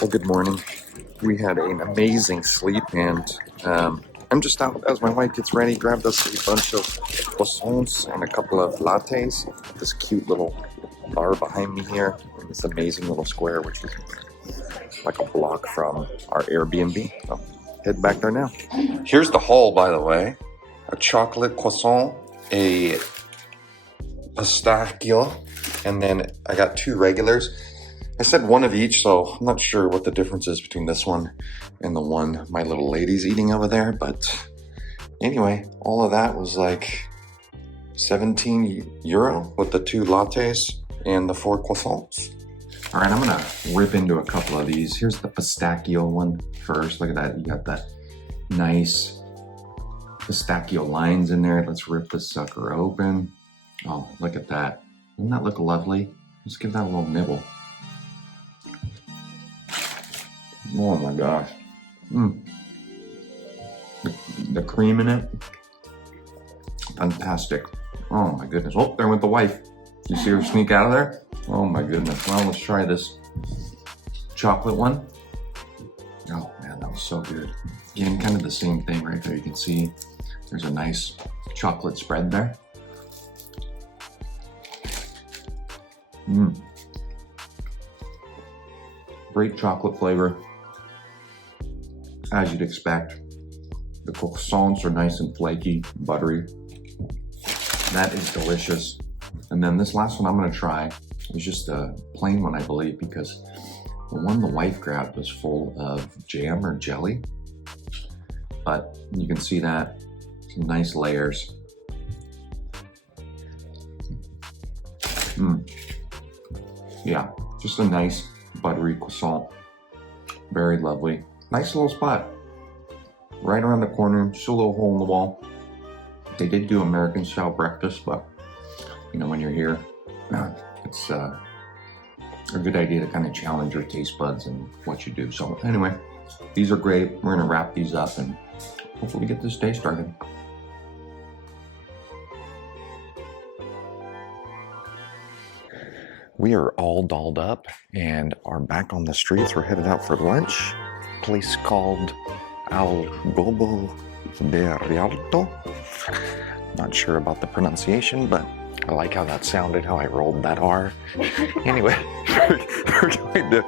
Well, good morning. We had an amazing sleep, and I'm just out as my wife gets ready. Grabbed us a bunch of croissants and a couple of lattes. This cute little bar behind me here, in this amazing little square, which is like a block from our Airbnb. So, head back there now. Here's the haul, by the way: a chocolate croissant, a pistachio, and then I got two regulars. I said one of each, so I'm not sure what the difference is between this one and the one my little lady's eating over there. But anyway, all of that was like 17 euro with the two lattes and the 4 croissants. All right, I'm gonna rip into a couple of these. Here's the pistachio one first. Look at that, you got that nice pistachio lines in there. Let's rip this sucker open. Oh, look at that. Doesn't that look lovely? Let's give that a little nibble. Oh my gosh. The cream in it, fantastic. Oh my goodness. Oh, there went the wife. You see her sneak out of there? Oh my goodness. Well, let's try this chocolate one. Oh man, that was so good. Again, kind of the same thing right there. You can see there's a nice chocolate spread there. Great chocolate flavor, as you'd expect. The croissants are nice and flaky, buttery. That is delicious. And then this last one I'm gonna try is just a plain one, I believe, because the one the wife grabbed was full of jam or jelly. But you can see that, some nice layers. Yeah, just a nice buttery croissant. Very lovely. Nice little spot. Right around the corner, just a little hole in the wall. They did do American style breakfast, but you know, when you're here, it's a good idea to kind of challenge your taste buds and what you do. So anyway, these are great. We're gonna wrap these up and hopefully get this day started. We are all dolled up and are back on the streets. We're headed out for lunch. A place called Al Gobo de Rialto. Not sure about the pronunciation, but I like how that sounded, how I rolled that R. Anyway, we're going to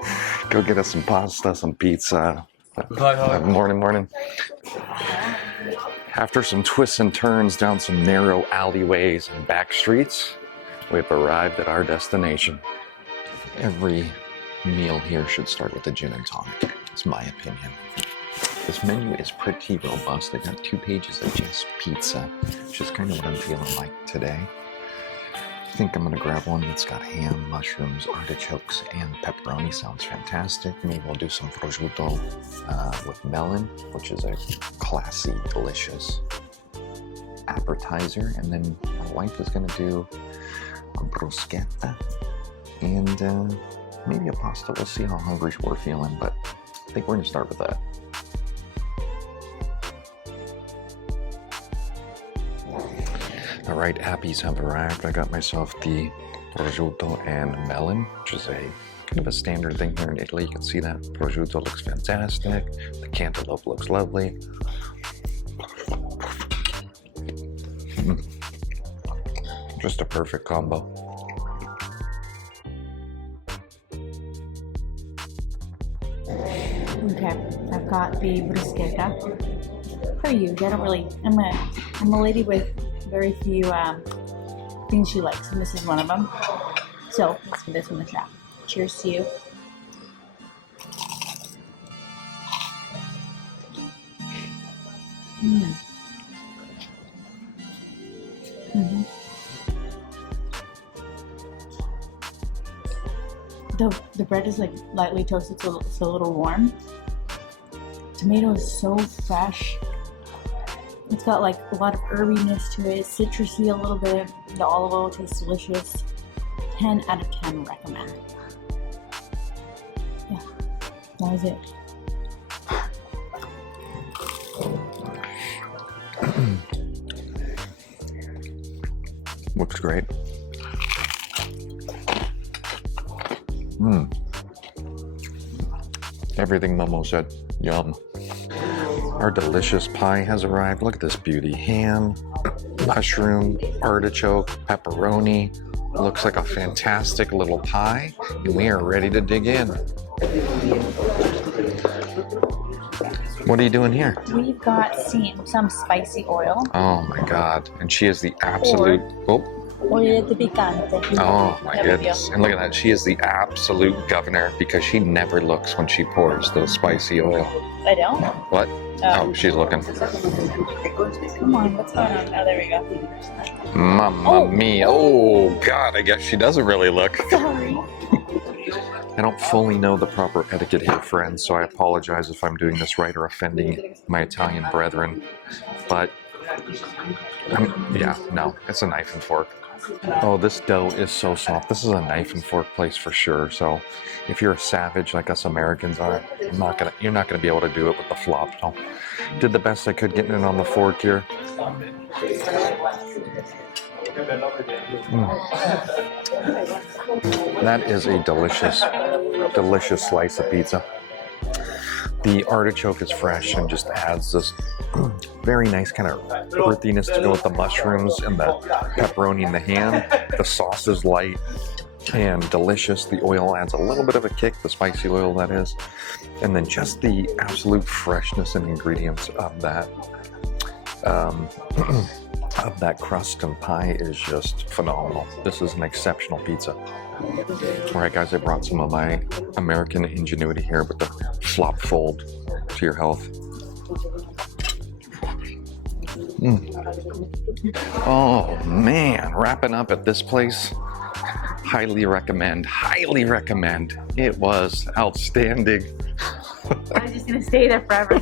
go get us some pasta, some pizza. Morning. After some twists and turns down some narrow alleyways and back streets, we've arrived at our destination. Every meal here should start with a gin and tonic. It's my opinion. This menu is pretty robust. They've got 2 pages of just pizza, which is kind of what I'm feeling like today. I think I'm gonna grab one that's got ham, mushrooms, artichokes, and pepperoni. Sounds fantastic. Maybe we'll do some prosciutto with melon, which is a classy, delicious appetizer. And then my wife is gonna do a bruschetta and maybe a pasta. We'll see how hungry we're feeling, but I think we're gonna start with that. All right, appies have arrived. I got myself the prosciutto and melon, which is a kind of a standard thing here in Italy. You can see that prosciutto looks fantastic. The cantaloupe looks lovely. Just a perfect combo. Okay, I've got the bruschetta. For you, I don't really. I'm a lady with very few things she likes, and this is one of them. So let's give this one a shot. Cheers to you. The bread is like lightly toasted, so it's a little warm. Tomato is so fresh. It's got like a lot of herbiness to it, citrusy a little bit. The olive oil tastes delicious. 10 out of 10 recommend. Yeah, that was it. Looks great. Everything Momo said. Yum. Our delicious pie has arrived. Look at this beauty. Ham, mushroom, artichoke, pepperoni. Looks like a fantastic little pie. And we are ready to dig in. What are you doing here? We've got some spicy oil. Oh my God. And she is the absolute... Oil de picante. Oh my goodness. And look at that. She is the absolute governor because she never looks when she pours the spicy oil. I don't? What? Oh, she's looking. Come on, what's going on? Oh, there we go. Mamma mia. Oh God, I guess she doesn't really look. Sorry. I don't fully know the proper etiquette here, friends, so I apologize if I'm doing this right or offending my Italian brethren. But, yeah, no, it's a knife and fork. Oh, this dough is so soft. This is a knife and fork place for sure. So if you're a savage like us Americans are, you're not gonna be able to do it with the flop. So did the best I could getting it on the fork here. That is a delicious, delicious slice of pizza. The artichoke is fresh and just adds this very nice kind of earthiness to go with the mushrooms and the pepperoni and the ham. The sauce is light and delicious. The oil adds a little bit of a kick, the spicy oil that is. And then just the absolute freshness and ingredients of that crust and pie is just phenomenal. This is an exceptional pizza. All right, guys, I brought some of my American ingenuity here with the flop fold to your health. Oh man, wrapping up at this place. Highly recommend, highly recommend. It was outstanding. I was just gonna stay there forever.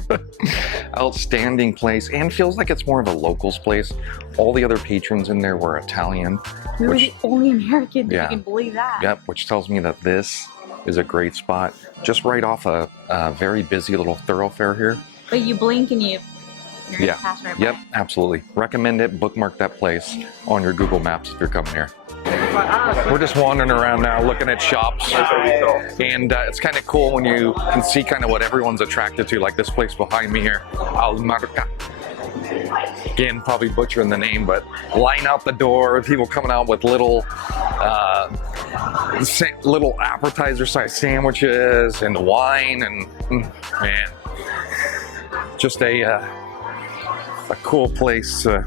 Outstanding place, and feels like it's more of a locals place. All the other patrons in there were Italian. We were the only Americans, yeah, if you can believe that. Yep, which tells me that this is a great spot. Just right off a very busy little thoroughfare here. But you blink and you're yeah, pass right yep, by. absolutely. Recommend it. Bookmark that place on your Google Maps if you're coming here. We're just wandering around now looking at shops, and it's kind of cool when you can see kind of what everyone's attracted to, like this place behind me here, Al Marca. Again, probably butchering the name, but line out the door, people coming out with little appetizer size sandwiches and wine, and man, just a cool place to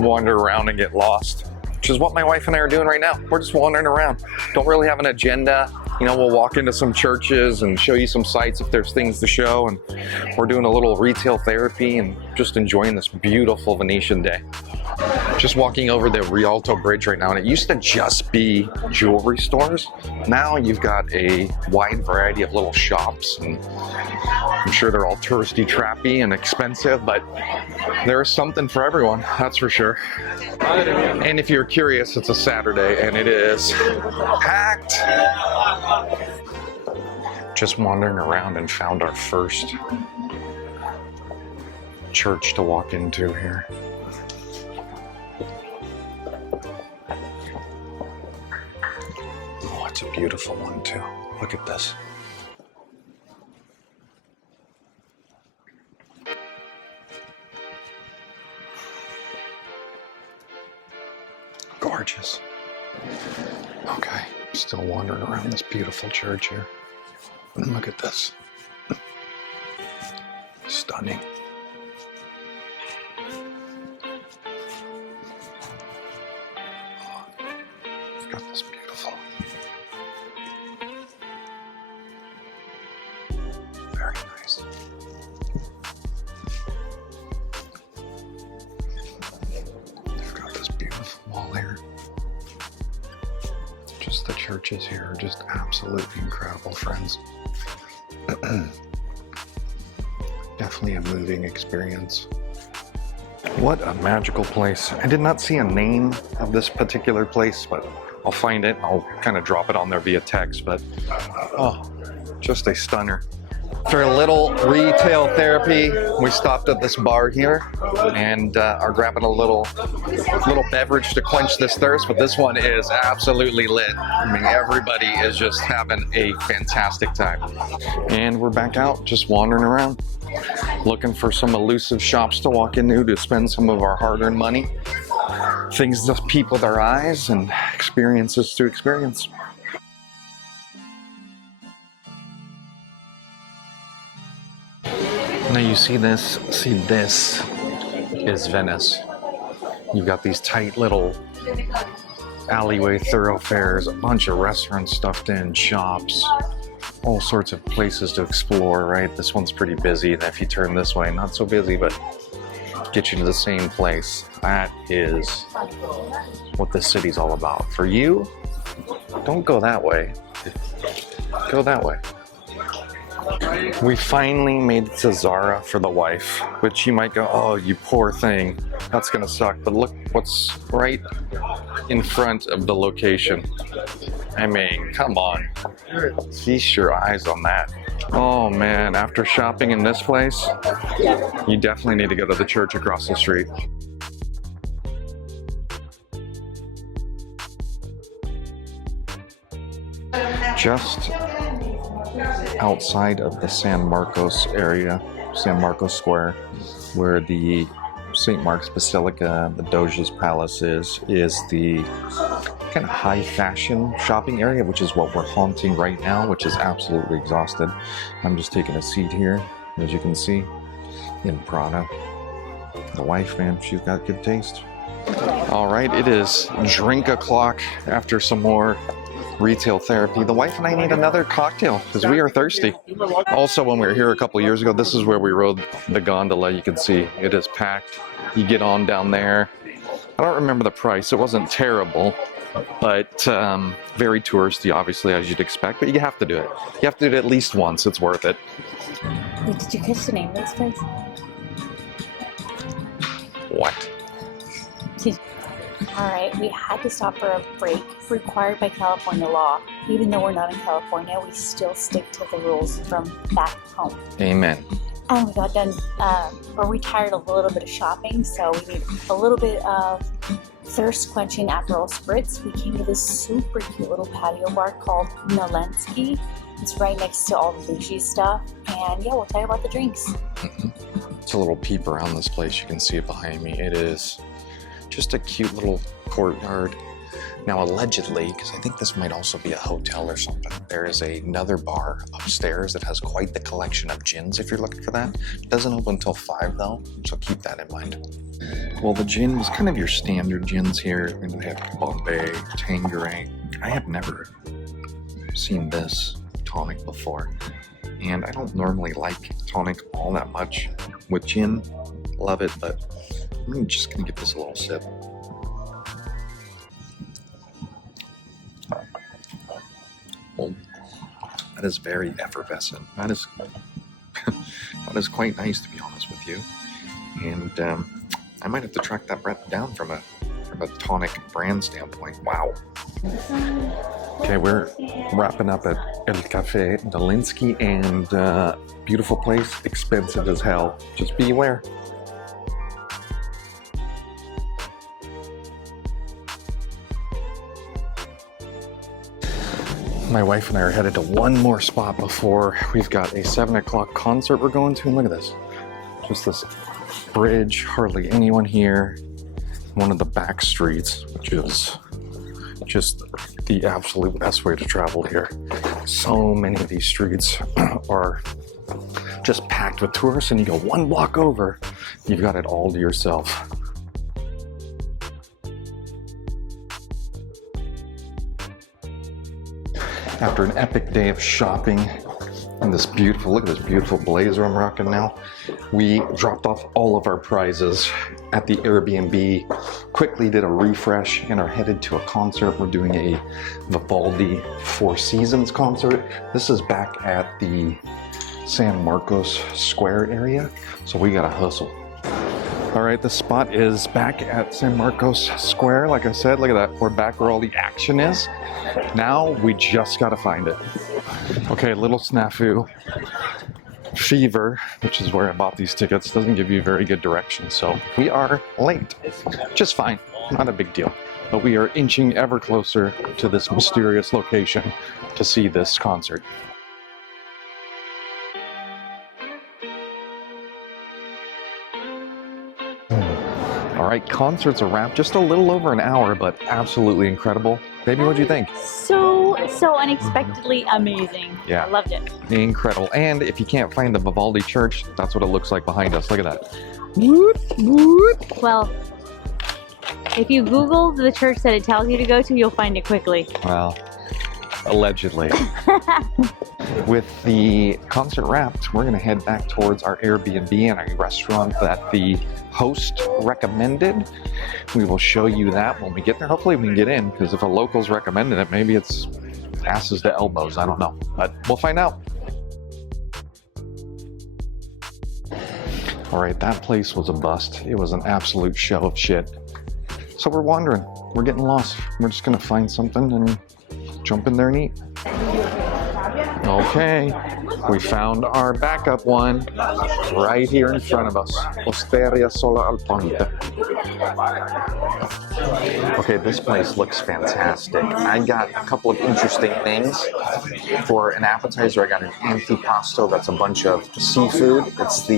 wander around and get lost. Which is what my wife and I are doing right now. We're just wandering around. Don't really have an agenda. You know, we'll walk into some churches and show you some sites if there's things to show. And we're doing a little retail therapy and just enjoying this beautiful Venetian day. Just walking over the Rialto Bridge right now, and it used to just be jewelry stores. Now you've got a wide variety of little shops, and I'm sure they're all touristy, trappy, and expensive, but there's something for everyone, that's for sure. And if you're curious, it's a Saturday, and it is packed. Just wandering around and found our first church to walk into here. Oh, it's a beautiful one too. Look at this. Gorgeous. Okay, still wandering around this beautiful church here. Look at this. Stunning. I've got this beautiful. Very nice. I've got this beautiful wall here. Just the churches here are just absolutely incredible, friends. Definitely a moving experience. What a magical place. I did not see a name of this particular place, but I'll find it. I'll kind of drop it on there via text, but oh, just a stunner. For a little retail therapy, we stopped at this bar here and are grabbing a little beverage to quench this thirst, but this one is absolutely lit. I mean, everybody is just having a fantastic time. And we're back out, just wandering around, looking for some elusive shops to walk into to spend some of our hard-earned money. Things to peep with our eyes and experiences to experience. Now you see this is Venice. You've got these tight little alleyway thoroughfares, a bunch of restaurants stuffed in, shops, all sorts of places to explore, right? This one's pretty busy. If you turn this way, not so busy, but get you to the same place. That is what this city's all about. For you, don't go that way. Go that way. We finally made it to Zara for the wife, which you might go, oh, you poor thing, that's gonna suck. But look what's right in front of the location. I mean, come on, feast your eyes on that. Oh man, after shopping in this place, you definitely need to go to the church across the street. Just outside of the San Marcos area, San Marcos Square, where the St. Mark's Basilica, the Doge's Palace is the kind of high fashion shopping area, which is what we're haunting right now, which is absolutely exhausted. I'm just taking a seat here, as you can see, in Prada. The wife, man, she's got good taste. All right, it is drink o'clock after some more retail therapy. The wife and I need another cocktail because we are thirsty. Also, when we were here a couple years ago, this is where we rode the gondola. You can see it is packed. You get on down there. I don't remember the price. It wasn't terrible, but very touristy, obviously, as you'd expect. But you have to do it. You have to do it at least once. It's worth it. Wait, did you catch the name of this place? What? Alright, we had to stop for a break required by California law. Even though we're not in California, we still stick to the rules from back home. Amen. And we got done, or we tired of a little bit of shopping, so we need a little bit of thirst-quenching Aperol Spritz. We came to this super cute little patio bar called Nolensky. It's right next to all the bougie stuff, and yeah, we'll tell you about the drinks. It's a little peep around this place. You can see it behind me. It is just a cute little courtyard. Now, allegedly, because I think this might also be a hotel or something, there is another bar upstairs that has quite the collection of gins if you're looking for that. It doesn't open until 5 though, so keep that in mind. Well, the gin was kind of your standard gins here. And they have Bombay, Tanqueray. I have never seen this tonic before, and I don't normally like tonic all that much. With gin, love it, but I'm just gonna give this a little sip. Oh, that is very effervescent. That is that is quite nice, to be honest with you. And I might have to track that brand down from a tonic brand standpoint. Wow. Okay, we're wrapping up at El Café Nolensky, and beautiful place, expensive as hell. Just be aware. My wife and I are headed to one more spot before we've got a 7 o'clock concert we're going to. And look at this. Just this bridge, hardly anyone here. One of the back streets, which is just the absolute best way to travel here. So many of these streets are just packed with tourists, and you go one block over, you've got it all to yourself. After an epic day of shopping and this beautiful, look at this beautiful blazer I'm rocking now, we dropped off all of our prizes at the Airbnb, quickly did a refresh, and are headed to a concert. We're doing a Vivaldi Four Seasons concert. This is back at the San Marcos Square area, so we gotta hustle. All right, the spot is back at San Marcos Square. Like I said, look at that. We're back where all the action is. Now we just gotta find it. Okay, little snafu. Fever, which is where I bought these tickets, doesn't give you very good direction, so we are late. Just fine, not a big deal. But we are inching ever closer to this mysterious location to see this concert. All right, concert's a wrap. Just a little over an hour, but absolutely incredible. Baby, what'd you think? So unexpectedly amazing. Yeah. I loved it. Incredible. And if you can't find the Vivaldi church, that's what it looks like behind us. Look at that. Well, if you Google the church that it tells you to go to, you'll find it quickly. Well, allegedly. With the concert wrapped, we're going to head back towards our Airbnb and our restaurant that the host recommended. We will show you that when we get there. Hopefully we can get in, because if a local's recommended it, maybe it's asses to elbows. I don't know, but we'll find out. All right, that place was a bust. It was an absolute show of shit. So we're wandering. We're getting lost. We're just going to find something and jump in there and eat. Okay, we found our backup one right here in front of us. Osteria Sola al Ponte. Okay, this place looks fantastic. I got a couple of interesting things. For an appetizer, I got an antipasto that's a bunch of seafood. It's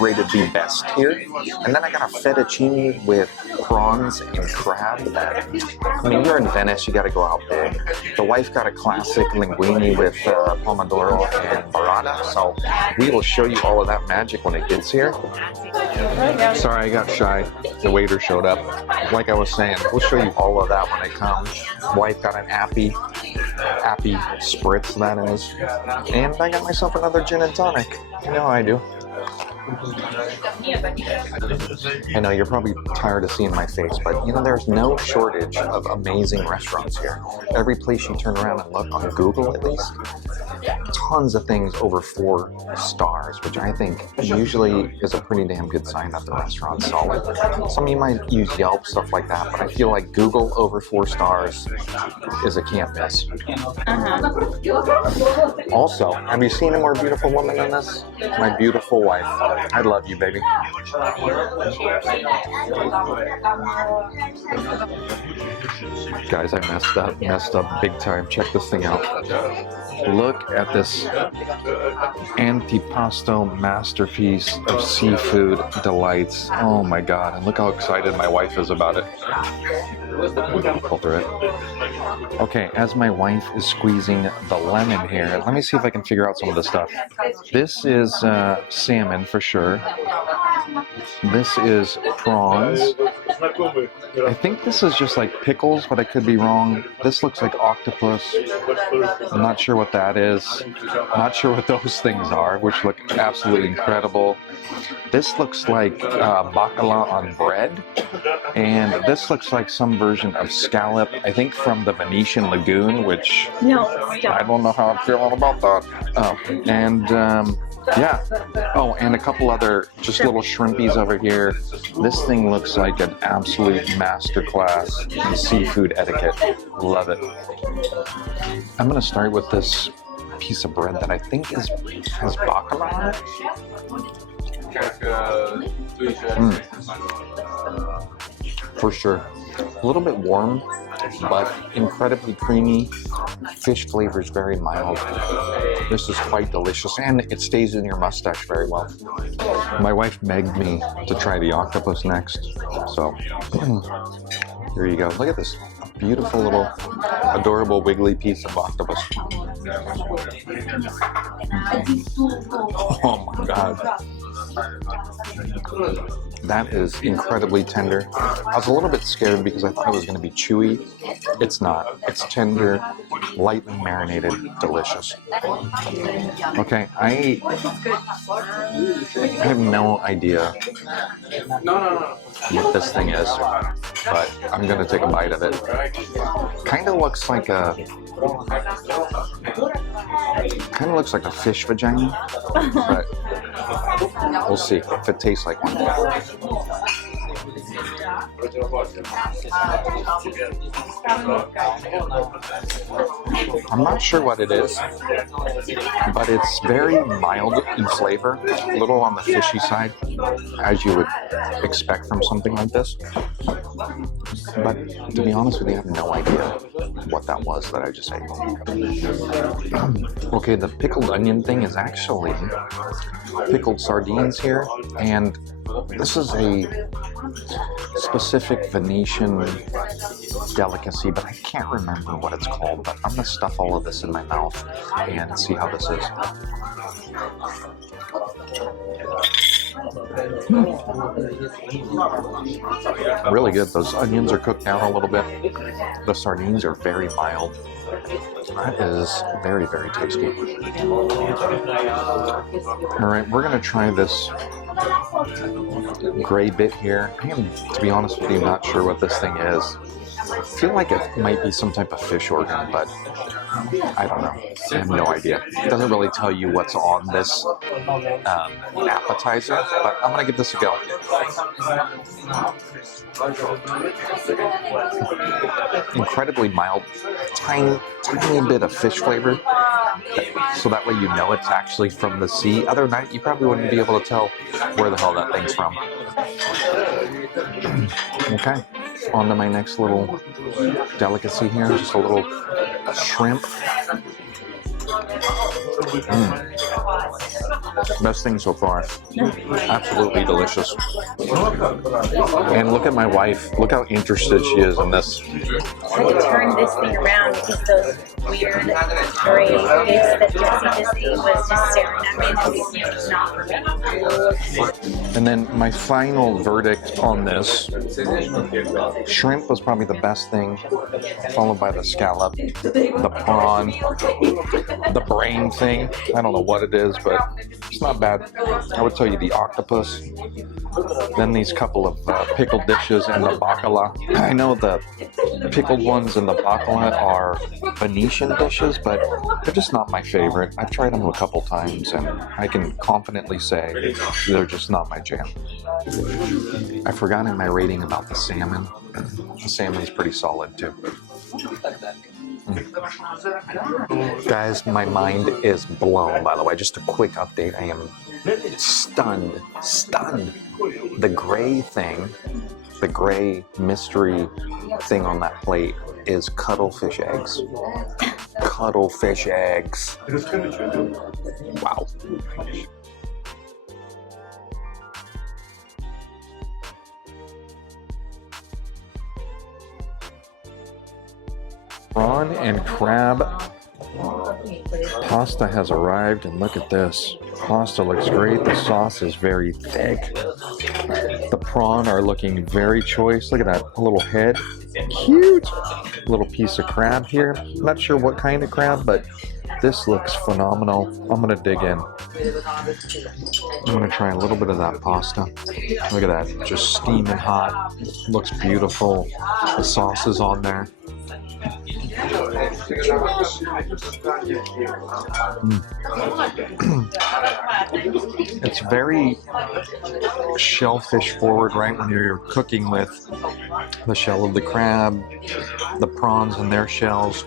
rated the best here. And then I got a fettuccine with prawns and crab. I mean, you're in Venice, you gotta go out big. The wife got a classic linguine with pomodoro and burrata, so we will show you all of that magic when it gets here. Sorry, I got shy. The waiter showed up. Like I was saying, we'll show you all of that when it comes. Wife got an appy spritz, that is. And I got myself another gin and tonic. You know how I do. I know you're probably tired of seeing my face, but you know, there's no shortage of amazing restaurants here. Every place you turn around and look, on Google at least, tons of things over 4 stars, which I think usually is a pretty damn good sign that the restaurant's solid. Some of you might use Yelp, stuff like that, but I feel like Google over 4 stars is a can't miss. Also, have you seen a more beautiful woman than this? My beautiful wife. I love you, baby. Guys, I messed up big time. Check this thing out. Look at this antipasto masterpiece of seafood delights. Oh my God, and look how excited my wife is about it. Pull through it. Okay, as my wife is squeezing the lemon here, let me see if I can figure out some of the stuff. This is salmon for sure. This is prawns. I think this is just like pickles, but I could be wrong. This looks like octopus. I'm not sure what that is. I'm not sure what those things are, which look absolutely incredible. This looks like bacala on bread. And this looks like some version of scallop, I think from the Venetian lagoon, which I don't know how I'm feeling about that. Oh, and yeah. Oh, and a couple other just little shrimpies over here. This thing looks like an absolute masterclass in seafood etiquette. Love it. I'm gonna start with this piece of bread that I think has bacala on it. For sure. A little bit warm, but incredibly creamy. Fish flavor is very mild. This is quite delicious, and it stays in your mustache very well. My wife begged me to try the octopus next, so here you go. Look at this beautiful little adorable wiggly piece of octopus. Oh my God. That is incredibly tender. I was a little bit scared because I thought it was going to be chewy. It's not. It's tender, lightly marinated, delicious. Okay, I have no idea what this thing is, but I'm going to take a bite of it. Kind of looks like a fish vagina, but we'll see if it tastes like one. I'm not sure what it is, but it's very mild in flavor, a little on the fishy side, as you would expect from something like this. But to be honest with you, I have no idea what that was that I just ate. Okay, the pickled onion thing is actually pickled sardines here, and this is a specific Venetian delicacy, but I can't remember what it's called. But I'm gonna stuff all of this in my mouth and see how this is. Really good. Those onions are cooked down a little bit. The sardines are very mild. That is very, very tasty. All right, we're gonna try this gray bit here. I am, to be honest with you, not sure what this thing is. I feel like it might be some type of fish organ, but I don't know. I have no idea. It doesn't really tell you what's on this appetizer, but I'm gonna give this a go. Incredibly mild, tiny bit of fish flavor, so that way you know it's actually from the sea. Other than that, you probably wouldn't be able to tell where the hell that thing's from. Okay, on to my next little delicacy here, just a little shrimp. Best thing so far. Absolutely delicious. And look at my wife. Look how interested she is in this. I had to turn this thing around because those weird gray bits that Jesse just ate was just staring at me, and it was not for me. And then my final verdict on this, shrimp was probably the best thing, followed by the scallop, the prawn, the brain thing. I don't know what it is, but it's not bad. I would tell you the octopus, then these couple of pickled dishes, and the bacala. I know the pickled ones and the bacala are Venetian dishes, but they're just not my favorite. I've tried them a couple times, and I can confidently say they're just not my jam. I forgot in my rating about the salmon. The salmon's pretty solid too. Guys, my mind is blown, by the way. Just a quick update. I am stunned. The gray thing, the gray mystery thing on that plate is cuttlefish eggs. Cuttlefish eggs. Wow. Prawn and crab pasta has arrived, and look at this. Pasta looks great. The sauce is very thick. The prawn are looking very choice. Look at that little head. Cute. Little piece of crab here. Not sure what kind of crab, but this looks phenomenal. I'm gonna dig in. I'm gonna try a little bit of that pasta. Look at that, just steaming hot. Looks beautiful. The sauce is on there. It's very shellfish forward, right? When you're cooking with the shell of the crab, the prawns and their shells,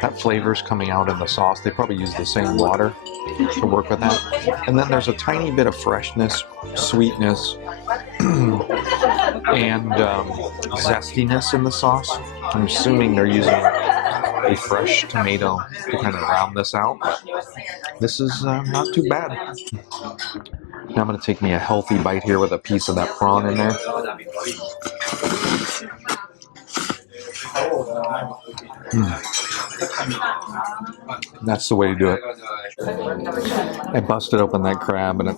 that flavor's coming out in the sauce. They probably use the same water to work with that. And then there's a tiny bit of freshness, sweetness, and zestiness in the sauce. I'm assuming they're using a fresh tomato to kind of round this out. This is not too bad. Now I'm going to take me a healthy bite here with a piece of that prawn in there. That's the way to do it. I busted open that crab, and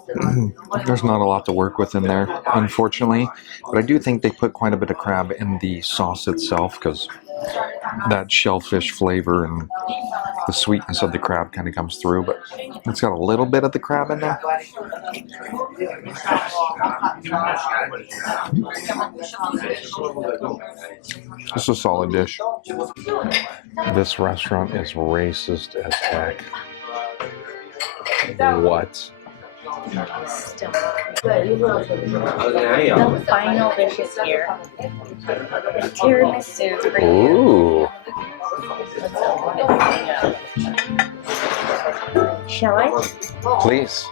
there's not a lot to work with in there, unfortunately. But I do think they put quite a bit of crab in the sauce itself, because that shellfish flavor and the sweetness of the crab kind of comes through. But it's got a little bit of the crab in there. It's a solid dish. This restaurant is racist as heck. What? Stop. The final dish is here. The tiramisu for you. Ooh. Let's open it. Shall I? Please.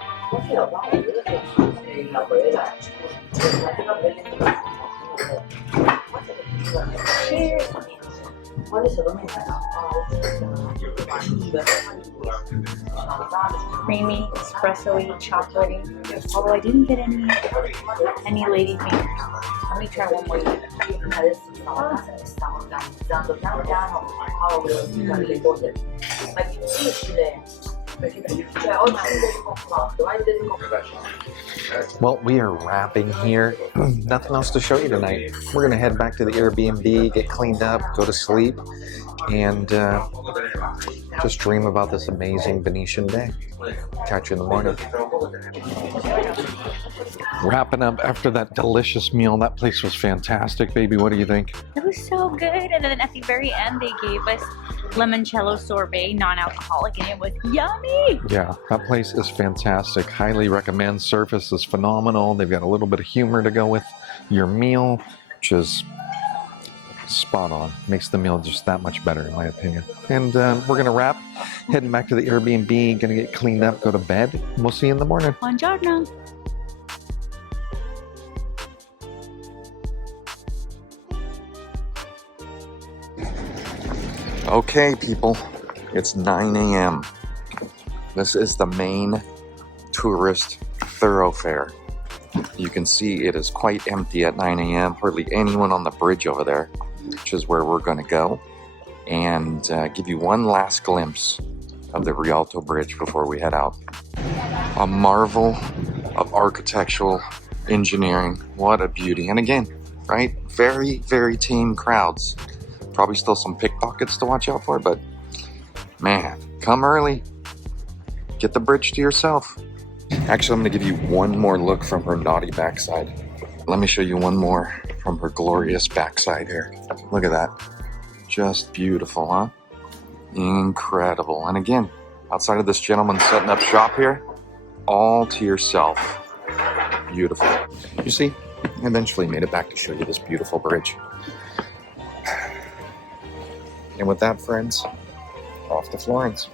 Cheers. Creamy, espresso-y, chocolatey. Although I didn't get any lady fingers. Let me try one more time. Well, we are wrapping here. Nothing else to show you tonight. We're going to head back to the Airbnb, get cleaned up, go to sleep, and just dream about this amazing Venetian day. Catch you in the morning. Wrapping up after that delicious meal. That place was fantastic, baby. What do you think? It was so good. And then at the very end, they gave us limoncello sorbet, non-alcoholic, and it was yummy. Yeah, that place is fantastic. Highly recommend. Service is phenomenal. They've got a little bit of humor to go with your meal, which is spot on. Makes the meal just that much better, in my opinion. And we're going to wrap, heading back to the Airbnb, going to get cleaned up, go to bed, and we'll see you in the morning. Buongiorno. Okay, people, it's 9 a.m. This is the main tourist thoroughfare. You can see it is quite empty at 9 a.m. Hardly anyone on the bridge over there, which is where we're going to go, and give you one last glimpse of the Rialto Bridge before we head out. A marvel of architectural engineering. What a beauty. And again, right? Very, very tame crowds. Probably still some pickpockets to watch out for, but man, come early. Get the bridge to yourself. Actually, I'm going to give you one more look from her naughty backside. Let me show you one more from her glorious backside here. Look at that. Just beautiful, huh? Incredible. And again, outside of this gentleman setting up shop here, all to yourself. Beautiful. You see, I eventually made it back to show you this beautiful bridge. And with that, friends, off to Florence.